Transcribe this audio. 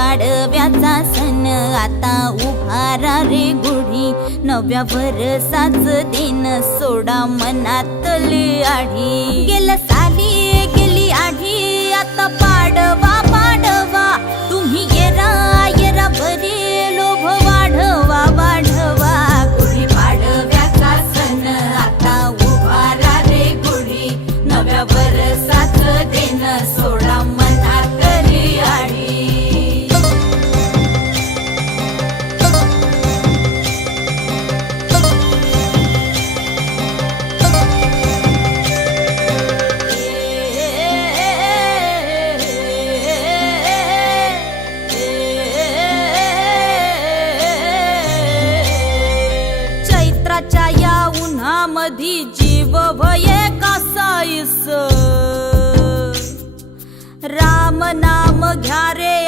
पाडव्याचा सण आता उभारा रे गुढी, नव्या वर्षाच दिन सोडा मनातली आढी। गेल्या साली गेली आढी, आता पाडवा पाडवा, तुम्ही येरा येरा बरी लोभ वाढवा वाढवा। गुढी पाडव्याचा सण आता उभारा रे गुढी, नव्या वर्षाच दिन सोडा मनातली आढी। चैत्राच्या या उन्हामधी जीव भये कासाईस, राम नाम घ्या रे।